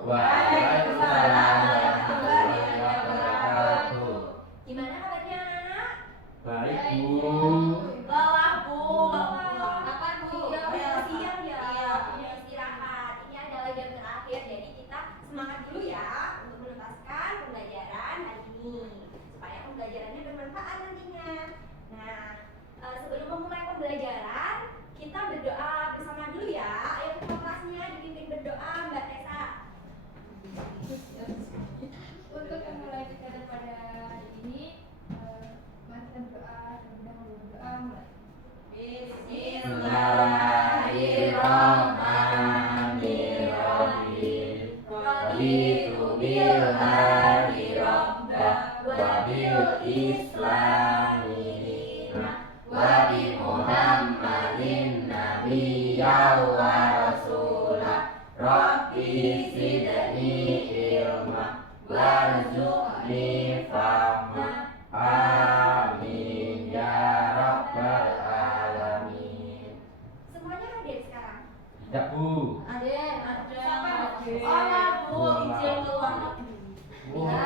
Waalaikumsalam warahmatullahi wabarakatuh. Gimana kabarnya anak-anak? Baik, Bu. Lelah, Bu. Kapan, Bu? Udah siang ya? Udah istirahat. Ini adalah jam terakhir, jadi kita semangat dulu ya untuk menuntaskan pembelajaran hari ini supaya pembelajarannya bermanfaat nantinya. Nah, sebelum memulai pembelajaran, kita berdoa bersama dulu ya. Ayo ketua kelasnya dipimpin berdoa, Mbak Tessa. Untuk memulai kegiatan pada hari ini, mari kita berdoa terlebih dahulu. Berdoa mulai. Bismillahirrahmanirrahim. Raditu billahi rabba wa bil islami dina wa bi Muhammadin nabiyyan wa rasula. Rabbi zidni ilma warzuqni fahma. Amin ya rabbal alamin. Semuanya hadir sekarang? Tidak, Bu. Ada. Hadir. Bu, izin keluar negeri. Iya.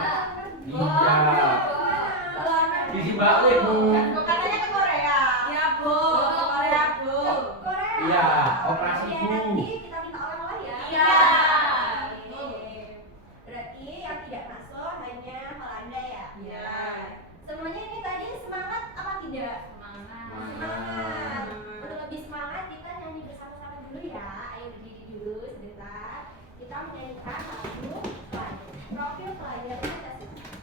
Di Zimbabwe, Bu. Katanya ke Korea. Ya, Bu. Ke Korea, Bu. Korea. Iya, operasi, Oke, Bu. nanti kita minta oleh-oleh ya. Iya. Oke. Berarti yang tidak masuk hanya Holanda ya. Iya. Semuanya ini tadi semangat apa tidak? Semangat. Untuk lebih semangat kita nyanyi bersama-sama dulu ya. Ayo berdiri dulu sebentar. Kita menyanyikan lagu Profil Pelajar Pancasila.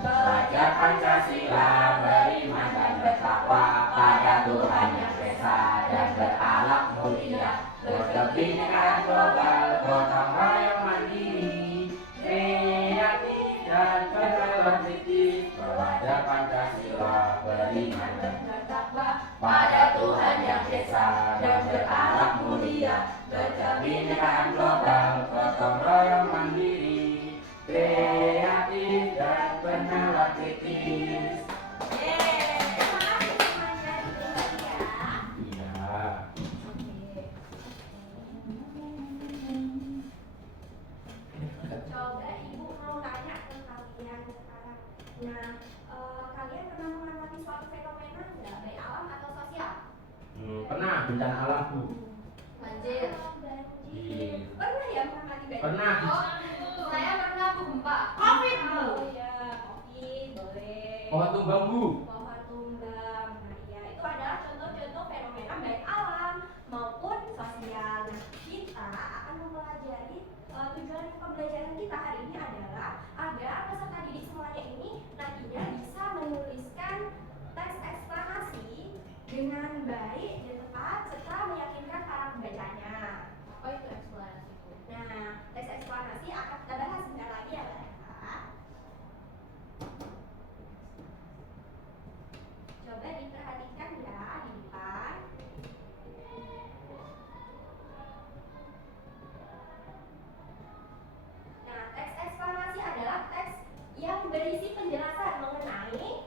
Belajar Pancasila, beriman dan bertakwa pada Tuhan Yang Esa dan berakhlak mulia, berkebinekaan global, gotong royong mandiri, kreatif dan berkreatif. Belajar Pancasila, beriman dan bertakwa pada Tuhan Yang Esa dan berakhlak mulia, berkebinekaan global, gotong royong mandiri, kreatif dan benar kritis. Terima kasih semuanya didengar ya. Iya. Coba Ibu mau tanya ke kalian sekarang. Nah, kalian pernah mengamati suatu fenomena nggak, baik alam atau sosial? Pernah bencana alam, Bu. Banjir. Banjir. Pernah ya mengamati banjir? Pernah. Saya pernah gempa. Covid, Bu. Oh ya, Covid boleh. Pohon tumbang, Bu. Pohon tumbang. Nah, ya itu adalah contoh-contoh fenomena baik alam maupun sosial. Nah, kita akan mempelajari tujuan pembelajaran kita hari ini adalah agar peserta didik semuanya ini nantinya bisa menuliskan teks eksplanasi dengan baik dan tepat serta meyakinkan para pembacanya. Apa itu eksplanasi, Bu? Nah, teks eksplanasi akan kita bahas sebentar lagi ya, Mbak. Coba diperhatikan ya di depan. Nah, teks eksplanasi adalah teks yang berisi penjelasan mengenai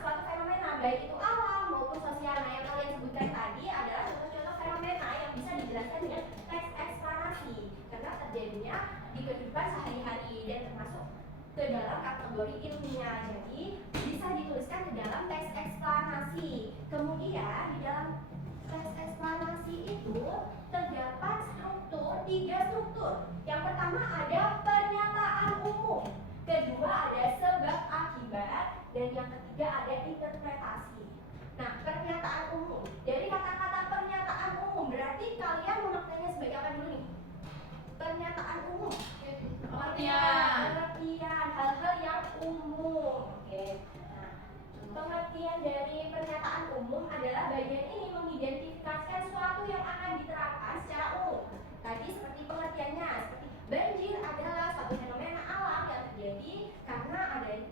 suatu fenomena baik itu alam maupun sosial. Nah, yang kalian sebutkan tadi adalah contoh-contoh fenomena yang bisa dijelaskan dengan teks eksplanasi karena terjadinya di kehidupan sehari-hari dan termasuk ke dalam kategori ilmiah. Jadi bisa dituliskan ke dalam teks eksplanasi. Kemudian di dalam teks eksplanasi itu terdapat tiga struktur. Yang pertama ada pernyataan umum, kedua ada sebab akibat, dan yang ketiga ada interpretasi. Nah, pernyataan umum. Dari kata-kata pernyataan umum berarti kalian memaknainya sebagai apa dulu nih? Pernyataan umum. Pengertian hal-hal yang umum. Oke. Nah, pengertian dari pernyataan umum adalah bagian ini mengidentifikasikan suatu yang akan diterapkan secara umum. Tadi seperti pengertiannya, seperti banjir adalah suatu fenomena alam yang terjadi karena ada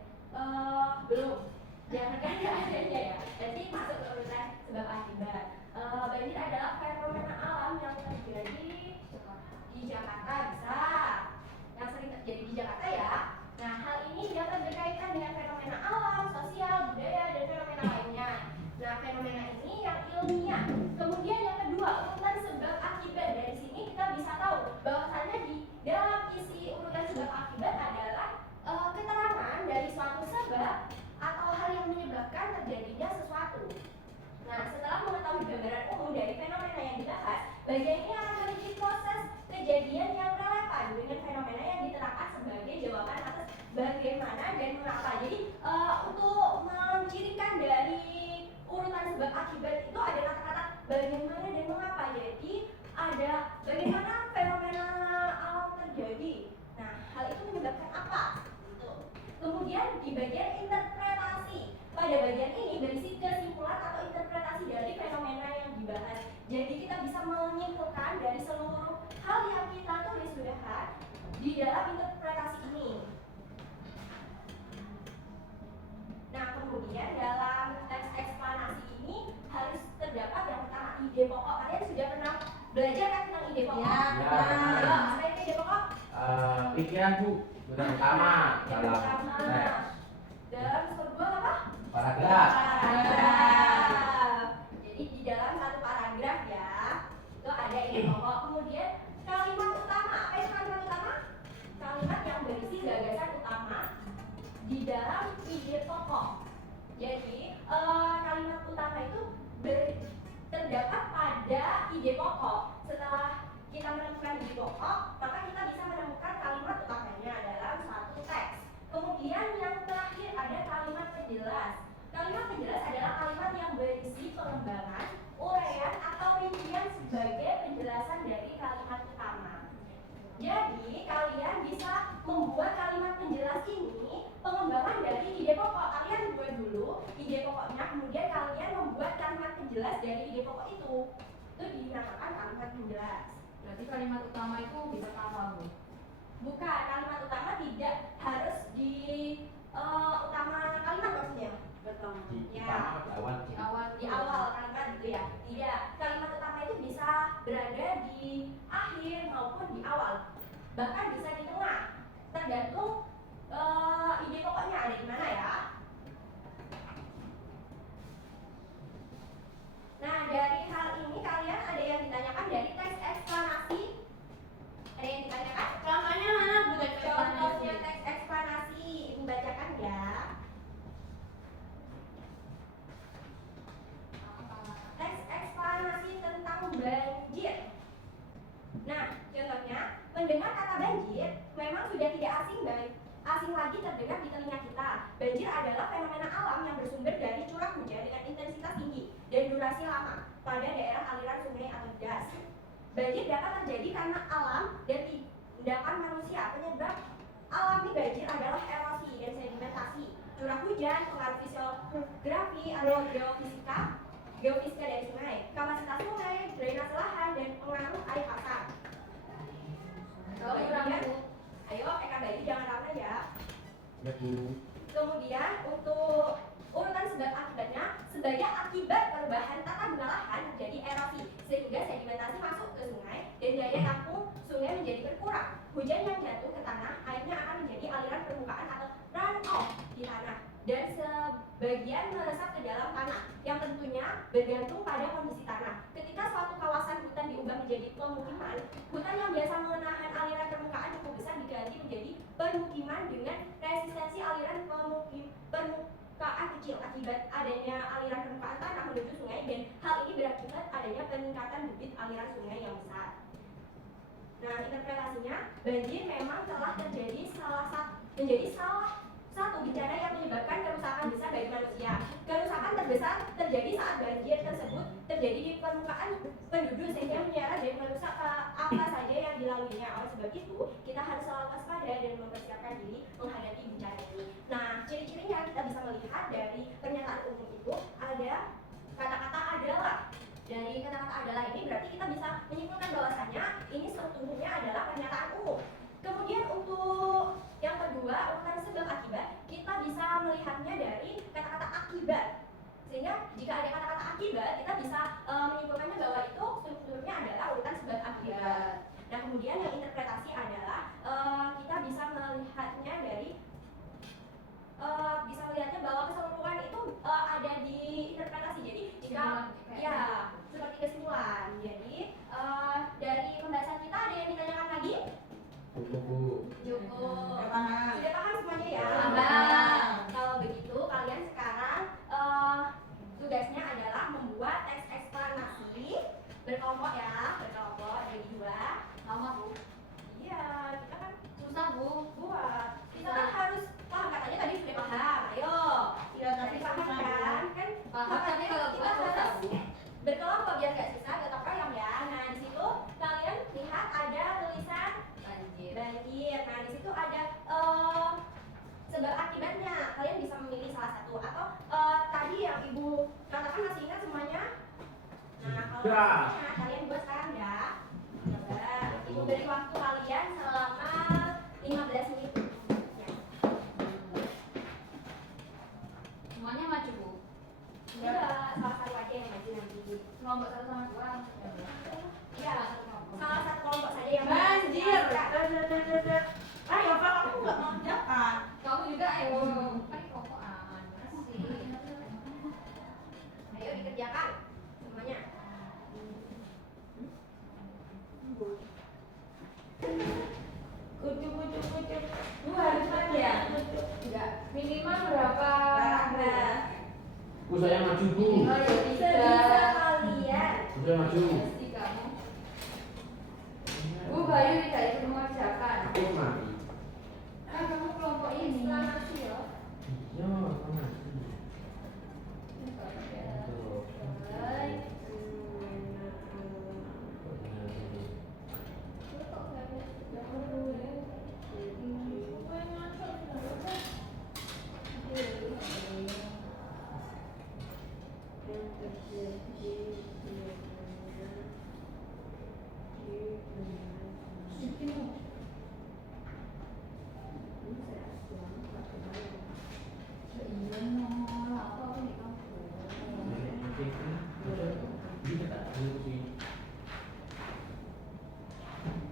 belum. Jangan karena adanya ya. Jadi masuk ke urutan sebab akibat. Banjir adalah fenomena alam yang terjadi di Jakarta bisa. Yang sering terjadi di Jakarta ya. kejadian yang relevan dengan fenomena yang diterangkan sebagai jawaban atas bagaimana dan mengapa. Jadi untuk mencirikan dari urutan sebab akibat itu ada kata-kata bagaimana dan mengapa. Jadi ada bagaimana fenomena alam terjadi. Nah, hal itu menyebabkan apa? Gitu. Kemudian di bagian interpretasi. Pada bagian ini berisi kesimpulan atau interpretasi dari fenomena yang dibahas. Jadi kita bisa menyimpulkan dari seluruh hal yang kita tulis sudah di dalam interpretasi ini. Nah, kemudian dalam teks eksplanasi ini harus terdapat yang pertama ide pokok. Kalian sudah pernah belajar kan tentang ide pokok? Ya. Nah, apa itu ide pokok? Pikiran Bu, yang pertama dalam teks. Dalam sebuah apa? Paragraf. Paragraf. Jadi di dalam satu paragraf ya, itu ada ide pokok. Kemudian kalimat utama. Apa itu kalimat utama? Kalimat yang berisi gagasan utama di dalam ide pokok. Jadi kalimat utama itu terdapat pada ide pokok. Setelah kita menemukan ide pokok, maka kita bisa menemukan kalimat utamanya dalam satu teks. Kemudian yang terakhir ada kalimat penjelas. Kalimat penjelas adalah kalimat yang berisi pengembangan, uraian atau rincian sebagai penjelasan dari kalimat utama. Jadi kalian bisa membuat kalimat penjelas ini pengembangan dari ide pokok. Kalian buat dulu ide pokoknya, kemudian kalian membuat kalimat penjelas dari ide pokok itu. Itu dinamakan kalimat penjelas. Berarti kalimat utama itu bisa sama, Bu? Bukan, kalimat utama tidak harus di utama kalimat maksudnya. Betul. Di Ya. awal. Di awal kalimat gitu ya. Tidak, kalimat utama itu bisa berada di akhir maupun di awal. Bahkan bisa di tengah. Tergantung ide pokoknya ada di mana ya. Nah, dari hal ini kalian ada yang ditanyakan dari teks eksplanasi? Ada yang ditanyakan? Contohnya mana, Bu? Contohnya teks eksplanasi, Ibu bacakan ya. Teks eksplanasi tentang banjir. Nah, contohnya, mendengar kata banjir memang sudah tidak asing lagi terdengar di telinga kita. Banjir adalah fenomena alam yang bersumber dari curah hujan dengan intensitas tinggi dan durasi lama pada daerah aliran sungai atau das. Banjir dapat terjadi karena alam dan tindakan manusia. Penyebab alami banjir adalah erosi dan sedimentasi, curah hujan, pengaruh fisiografi atau geofisika dari sungai, kapasitas sungai, drainase lahan, dan pengaruh air pasang. Kemudian, ayo Eka Bayi jangan lama ya. Ya Bu. Kemudian untuk urutan sebab akibatnya, sebagai akibat perubahan tata guna lahan terjadi erosi sehingga sedimentasi masuk ke sungai dan daya tampung sungai menjadi berkurang. Hujan yang jatuh ke tanah, airnya akan menjadi aliran permukaan atau runoff di tanah dan sebagian meresap ke dalam tanah yang tentunya bergantung pada kondisi tanah. Ketika suatu kawasan hutan diubah menjadi pemukiman, hutan yang biasa menahan aliran permukaan cukup besar diganti menjadi permukiman dengan resistensi aliran permukaan kecil akibat adanya aliran permukaan tanah menuju sungai, dan hal ini berakibat adanya peningkatan debit aliran sungai yang besar. Nah, interpretasinya, banjir memang telah menjadi salah satu bencana yang menyebabkan kerusakan besar bagi manusia. Kerusakan terbesar terjadi saat banjir tersebut terjadi di permukaan penduduk sehingga menyeret dan merusak apa saja yang dilaluinya. Oleh sebab itu, kita harus selalu waspada dan mempersiapkan diri menghadapi bencana ini. Nah, ciri-cirinya kita bisa melihat dari pernyataan umum itu ada kata-kata adalah. Dari kata-kata adalah ini berarti kita bisa menyimpulkan bahwasanya ini sesungguhnya adalah pernyataan umum. Kemudian untuk yang kedua, urutan sebab akibat, kita bisa melihatnya dari kata-kata akibat. Sehingga jika ada kata-kata akibat, kita bisa menyimpulkannya bahwa itu strukturnya adalah urutan sebab akibat. Nah, kemudian yang interpretasi adalah kita bisa melihatnya dari bahwa keseluruhan itu ada di interpretasi. Jadi jika ya seperti kesimpulan. Jadi dari pembahasan kita ada yang ditanyakan lagi? Cukup Bu. Cukup. Sudah paham? Sudah paham semuanya ya? Paham. Kalau begitu kalian sekarang tugasnya adalah membuat teks eksplanasi berkelompok ya, berkelompok jadi 2. Sama, Bu. buat. Kita kan harus paham, katanya tadi sudah paham. Ayo, Iya, tadi paham kan? Kan Paham, tapi kalau buat kita susah, harus Bu. berkelompok biar gak susah, gotong royong ya. Nah di situ kalian lihat ada tulisan Banjir. banjir. Nah di situ ada sebab akibatnya. Kalian bisa memilih salah satu atau tadi yang ibu katakan masih ingat semuanya. Nah kalau Ya. misalnya kalian buat sekarang ya. Coba ibu beri waktu kalian selama 15 menit. Ya. Semuanya maju, Bu. Enggak, salah satu aja yang maju nanti. Kelompok 1 sama 2. Iya, salah satu kelompok saja yang Banjir. maju. Ayo Pak, aku nggak mau jalan. Kamu juga ayo. Kan kelompokan. Masih. Ayo dikerjakan semuanya. Kucuk. Lu harus ya. Enggak. Minimal berapa? Paragraf. Saya maju Bu. Minimal ya 3. Sebisa kalian. Saya maju. Pasti kamu. Bu Bayu tidak ikut mengerjakan. Aku mati. Kan kamu kelompok ini. Eksplanasi ya. Iya, aku mati. Baik.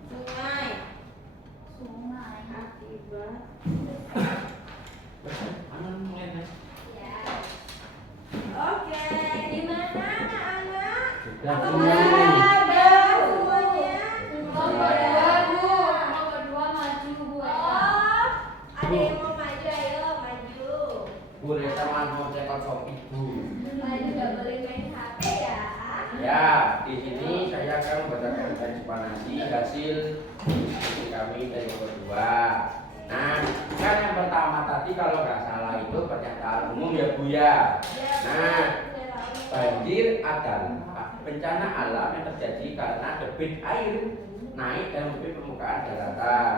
Sungai. Sungai. Akibat. Ya. Oke. Gimana anak-anak? Sudah Apa Bu. ada semuanya? Kelompok 2, Bu. Kelompok 2 maju, Bu. Oh, ada yang mau maju, ayo maju. Bu Rita mau cekot Shopee Bu. Maju gak boleh main HP ya. Ya, di sini saya akan membacakan ekspanasi hasil diskusi kami dari yang kedua. Nah, kan yang pertama tadi kalau nggak salah itu pernyataan umum ya Bu ya. Nah, banjir adalah bencana alam yang terjadi karena debit air naik dan melebihi permukaan daratan.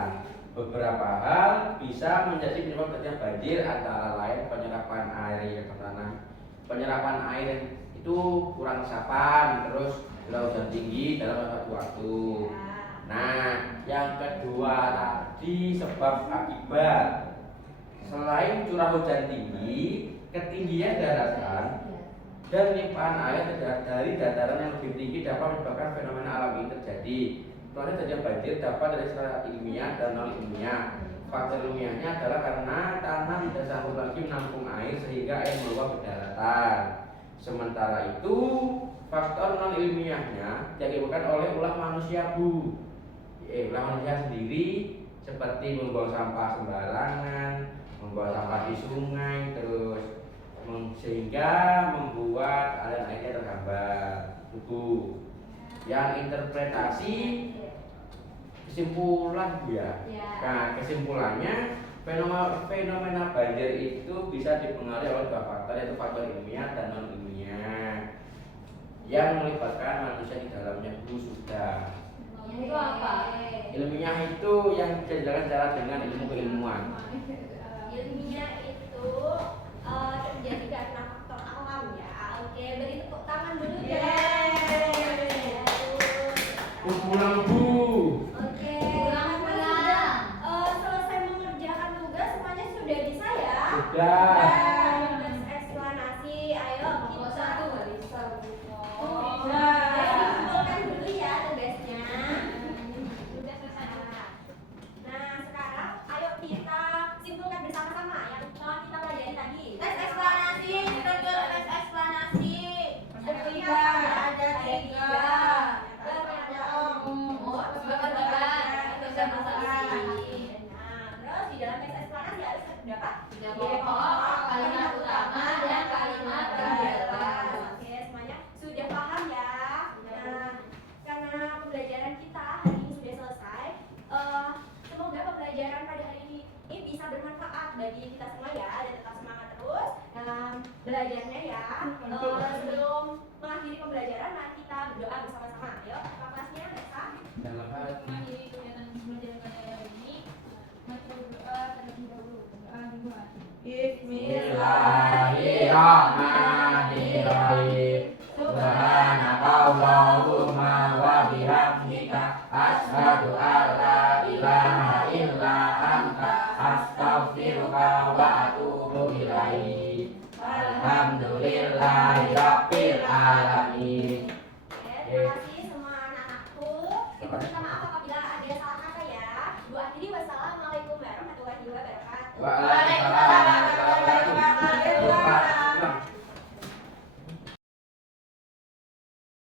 Beberapa hal bisa menjadi penyebab terjadinya banjir, antara lain penyerapan air ke tanah, penyerapan air itu kurang resapan, terus curah hujan tinggi dalam satu waktu. Nah, yang kedua tadi sebab akibat. Selain curah hujan tinggi, ketinggian daratan dan limpahan air dari dataran yang lebih tinggi dapat menyebabkan fenomena alam ini terjadi. Proses terjadinya banjir dapat dari secara ilmiah dan non ilmiah. Faktor ilmiahnya adalah karena tanah tidak sanggup lagi menampung air sehingga air meluap ke daratan. Sementara itu, faktor non ilmiahnya diakibatkan oleh ulah manusia Bu. Ulah manusia sendiri seperti membuang sampah sembarangan, membuang sampah di sungai, terus sehingga membuat aliran airnya terhambat. Bu, yang interpretasi kesimpulan Bu ya. Nah, kesimpulannya fenomena banjir itu bisa dipengaruhi oleh dua faktor, yaitu faktor ilmiah dan non ilmiah yang melibatkan manusia di dalamnya Bu. Sudah. Itu apa? Ilmiah Ilmiah itu yang bisa dijelaskan secara dengan ilmu keilmuan. itu terjadi karena faktor alam ya. Oke, beri tepuk tangan dulu ya. Pulang Bu. Oke. Pulang. Selesai mengerjakan tugas semuanya sudah bisa ya. Sudah. Tugas eksplanasi, ayo Kelompok kita. 1 nggak bisa, Bu. Ayo dikumpulkan dulu ya tugasnya. Sudah selesai. Nah, sekarang ayo kita simpulkan bersama-sama yang telah kita pelajari tadi. belajarnya ya. Sebelum mengakhiri pembelajaran, mari kita berdoa bersama-sama. Ayo, kakak kelasnya, Nesa. Dalam hati. Mengakhiri kegiatan belajar pada hari ini, mari kita berdoa terlebih dahulu. Berdoa dimulai. Bismillahirrahmanirrahim. Subhanakallahumma wa bihamdika asyhadu an la ilaha illa anta astaghfiruka wa atubu ilaik. Alhamdulillahirabbil alamin. Oke, terima kasih semua anak-anakku. Kita minta maaf apabila ada salah kata ya. Ibu akhiri wassalamualaikum warahmatullahi wabarakatuh. Waalaikumsalam